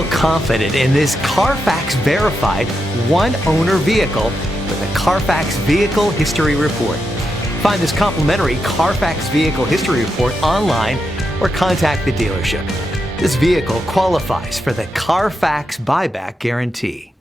feel confident in this CARFAX verified one-owner vehicle with a CARFAX Vehicle History Report. Find this complimentary CARFAX Vehicle History Report online or contact the dealership. This vehicle qualifies for the CARFAX buyback guarantee.